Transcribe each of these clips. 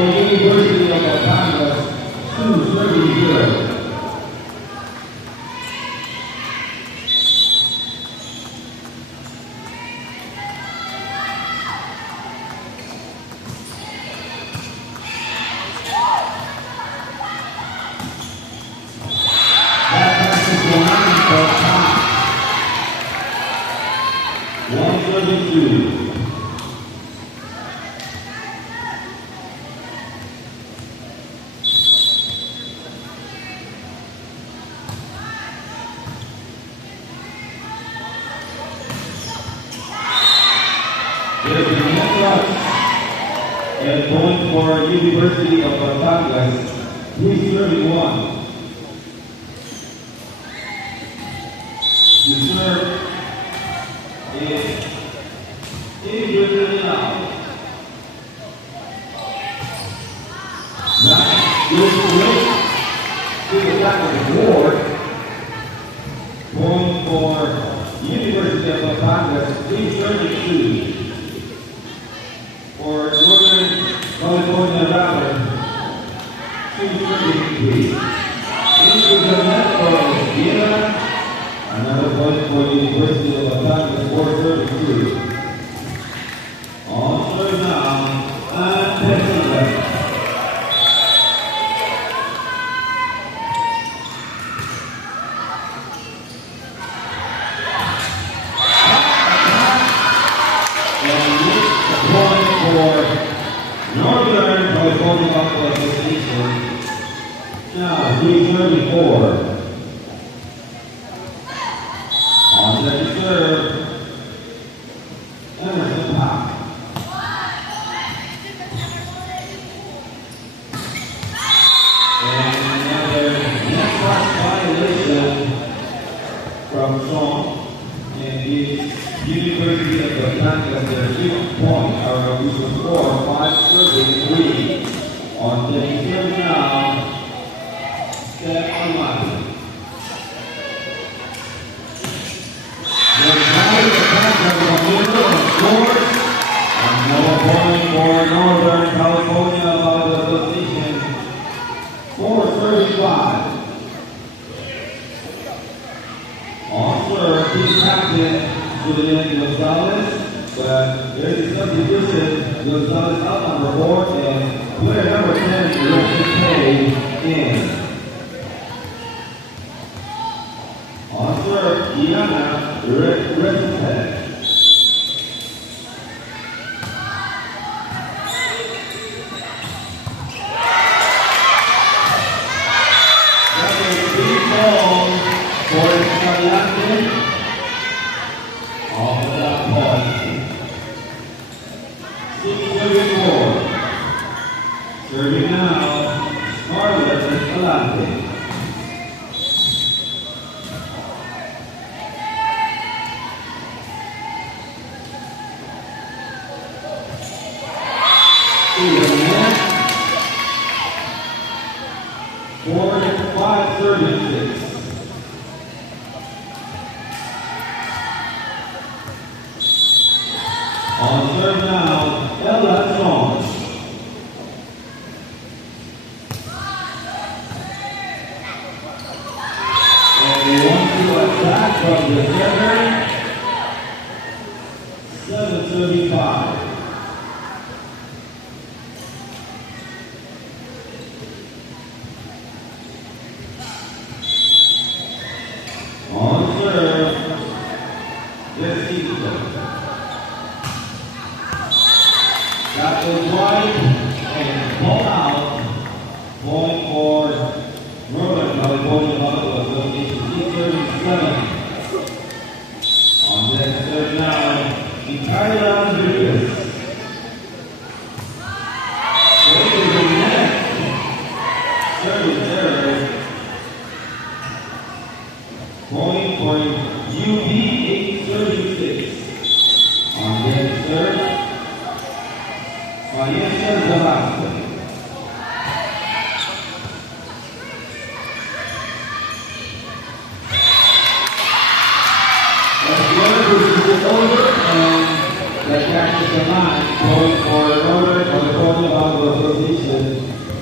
University of Batangas, 2-30. And point for University of Batangas, 331. The serve is individually out. That is great to the back of the board. Point for University of Batangas, 332. For Northern California Raptors, 233. Into the net for Vienna. Another point for the University of Batangas, 432. On third down, and 10 left. Northern California Basketball Association, now 334. On second serve, Emerson Pop. And another net violation from Sean, and the University of Batangas, their 6 point, our usual score, 5-3 on the third now, Steph Almighty. The Batangas are middle of scores, and no point for Northern California Basketball Association, 4-35. On serve, team captain, Julian Gonzalez, but there is a substitution. Gonzalez out on the board, and player number 10, Richard Pay, in. On serve, Iana Resipek. That is 3 balls for Escalante. Off of that point. 6-34. Serving now, Scarlett Escalante. To the net. 4-5-36. On third now, Ella Jones. And they want to attack from the center. 7:35. On serve, this season. That was right and ball out. Point for Northern California Basketball Association, 6:37. On that third down, Ikaila Lucas. Goes to the net. Serving error. Point for UB 836. On that third. Valencia Velasquez. Over and the catch is the line, going for Northern California Alpha Association.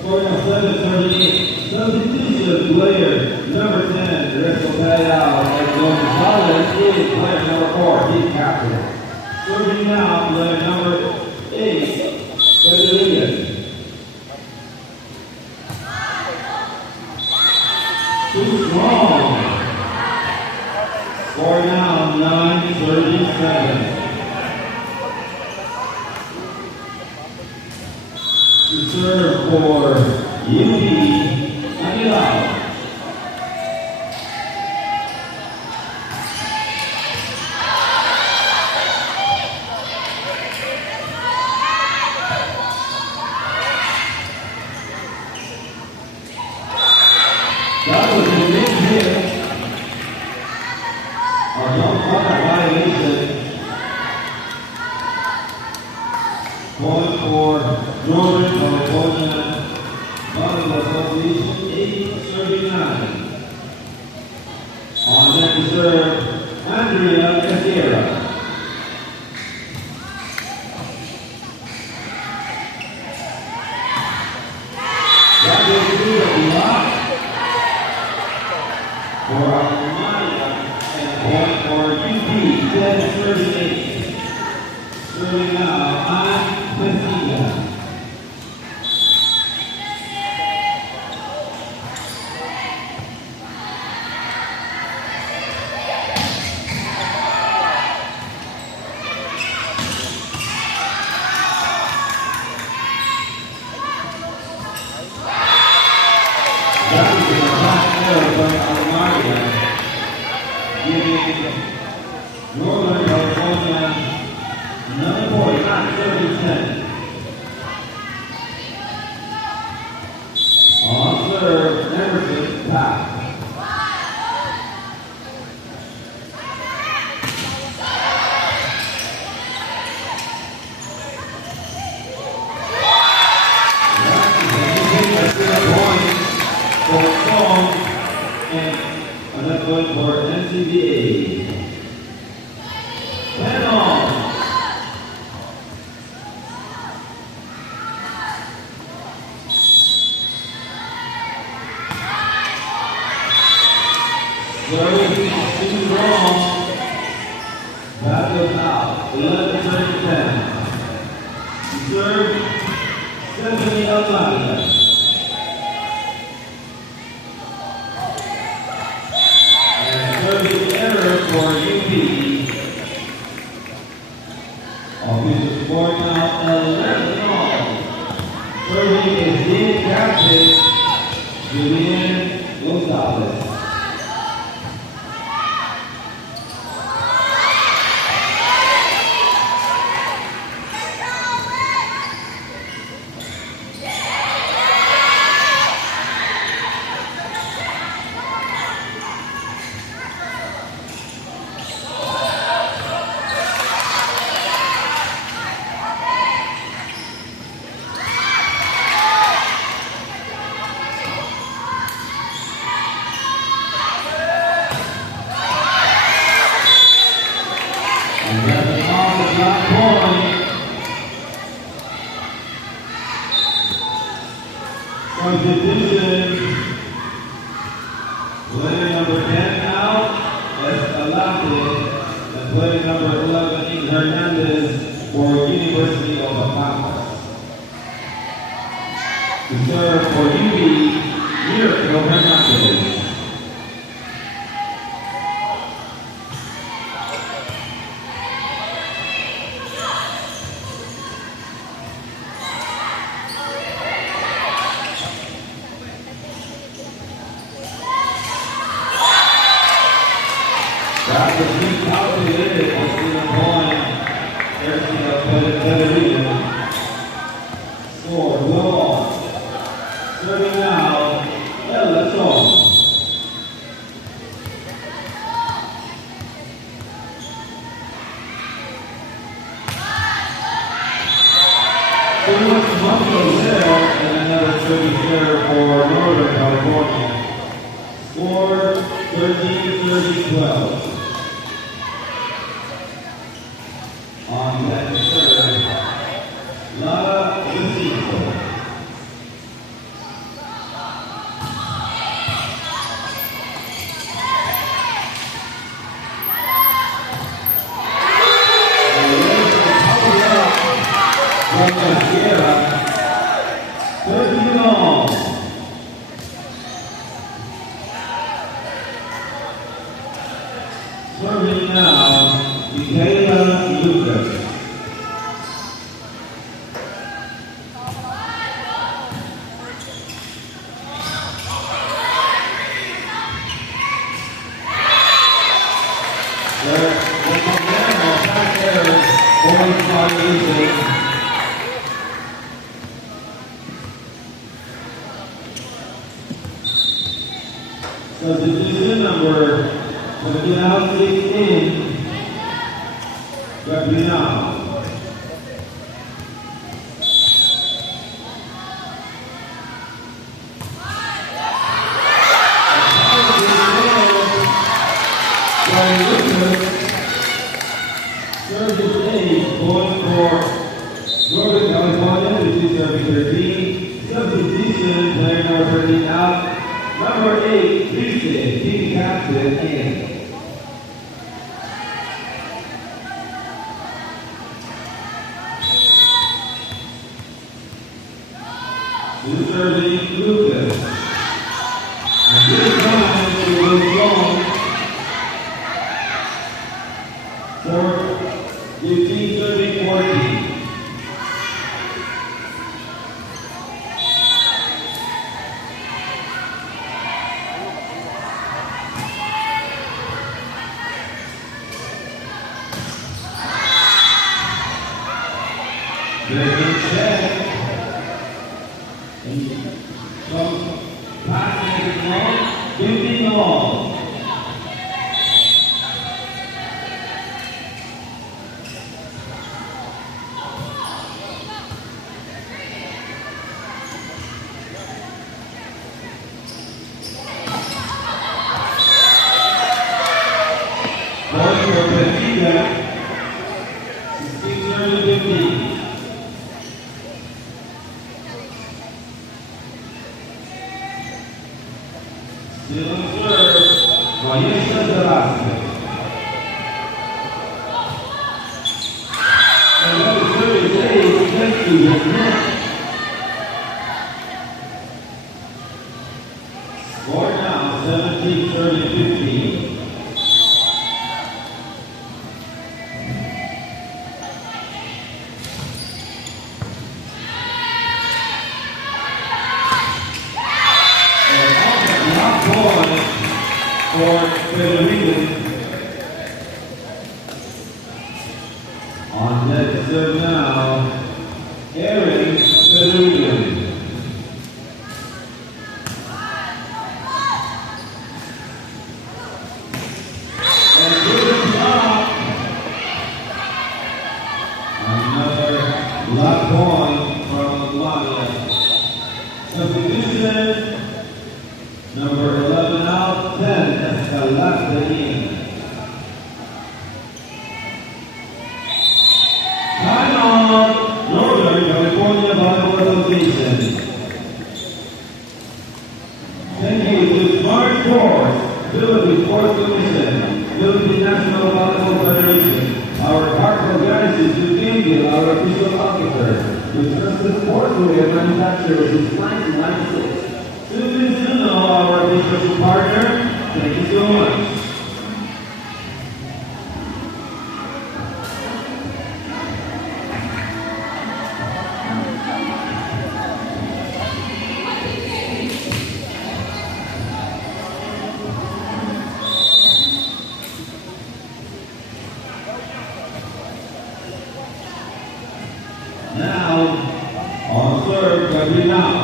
Scoring of 738. Substitution player number 10, Resto Payal, and Gonzalez is player number 4, team captain. Serving now, player number 8, Federico. Too strong. Score now, 9-37. To serve for UP Aguilar. That was a big hit. Our young player violation. Point for Jordan California Volleyball Association, 8-39. On deck to serve, Andrea Casera. That goes through the block for Armania and point for UP, 10-38. Serving now, I'm Messina. That was a top error by Armania, giving Northern California 9 points, not 30-10. On serve, Emerson Pack. For Song and another one for NCBA. 10 all. Serving too wrong. That goes out. 11-10. Serve Stephanie Almada. Serving error for UP. Offensive score now 11 all. Serving is team captain Julian Gonzalez. And that's the call of that point. Substitution. Player number 10 out, Escalante, and player number 11, Ing Hernandez for University of Batangas. To serve for UB, Miracle Hernandez. That was recalculated on the point. There's the Federico. Score, well on. Serving now, let's go. So much Mongo there, and another service there for Northern California. Score 13-12. On that serve, Lara Lucido. Carlos Sierra. 13 all. Serving now, Michaela Lucas. Substitution number 16, Gabriel. Service 8 going for Northern California, which is serving 13. Substitution, player number 13 out. Number 8, Houston, team captain, in. Two serving Lucas. And this time it was long for 15 serving 14. There's a check. And some passing it long, 15 all. Going for Benfica, 16-15. Still on serve, Vanessa Velasquez. And that is 38, thank you, score now, 17-15. For Federico. On net serve now, Aaron Federico. And good block. Another block point from Lamia. Substitution. Number 11 out, 10, Escalante in. Time out, Northern California Volleyball Association. Thank you to Smart Sports, Philippine Sports Commission, Philippine National Volleyball Federation, our park organizers, to Kingill, our official officer, to Trusted Sportswear Manufacturers since 1996. To our official partner, thank you so much. Now, on serve, Gabriel.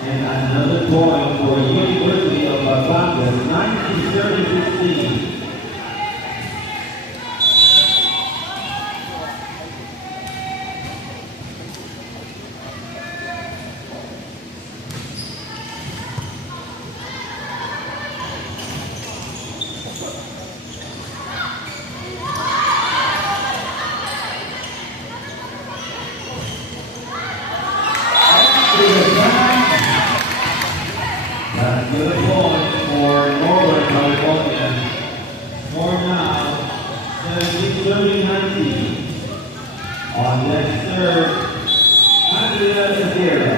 And another point for University of Batangas, 19-16. On next serve, Andrea Teixeira.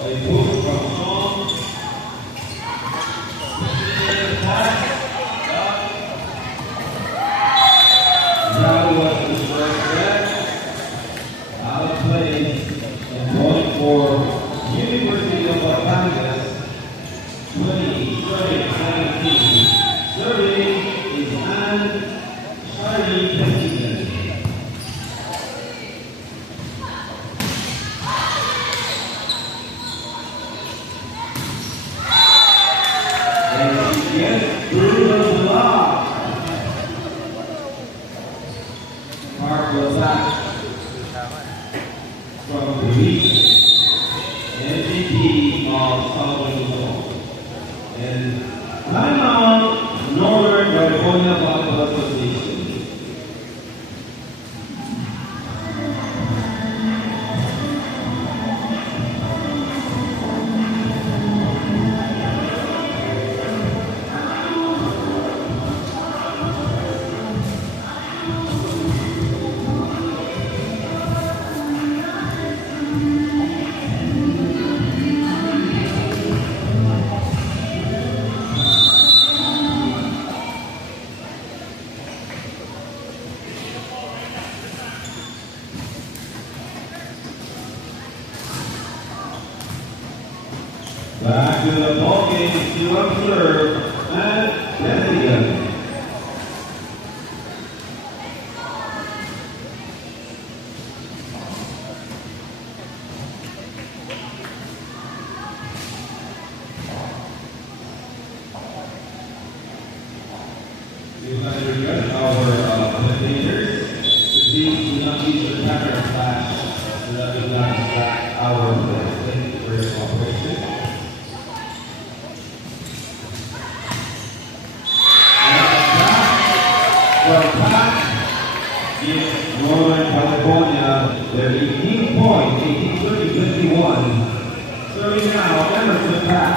A move from Sean. That was the first set. Out of play and going for University of Batangas, 20-17. Serving is Anne Shirley Pension. And she gets through the block. Mark was back from the beach. MVP of Southern Zone. And timeout, Northern California Volleyball Association. Back to the ball game to observe Matt Bennigan. We would like to request our spectators to please do not use your camera flash so that we do not distract our players. Thank you for your cooperation. Gives Northern California their 18 points, 18-30-51. Serving now, Emerson Pack.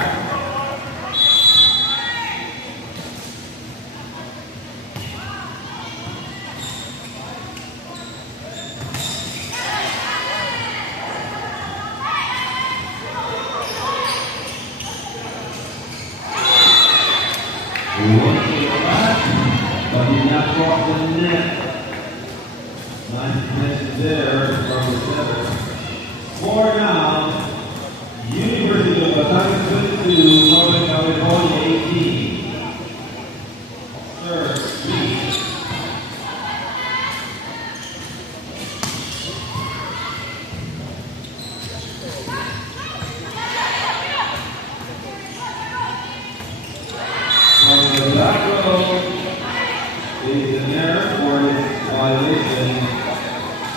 But did not cross the net. Nice connection there from the center. Score now, University of Batangas 22, Northern California 18. Serve, Reed. From the back row is an error for this violation.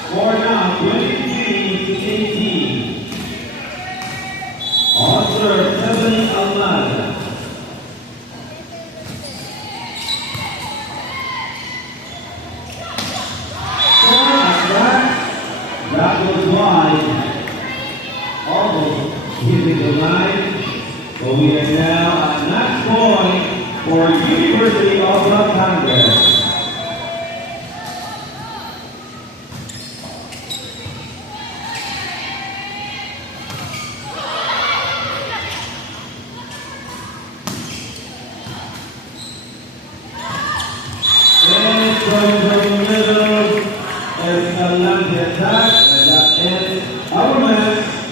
Score now 23-18. On serve, Stephanie Almada. Score at that was wide. Almost hitting the line. But we are now at match point for University of Batangas. And from the middle, Escalante attack, and that ends our match.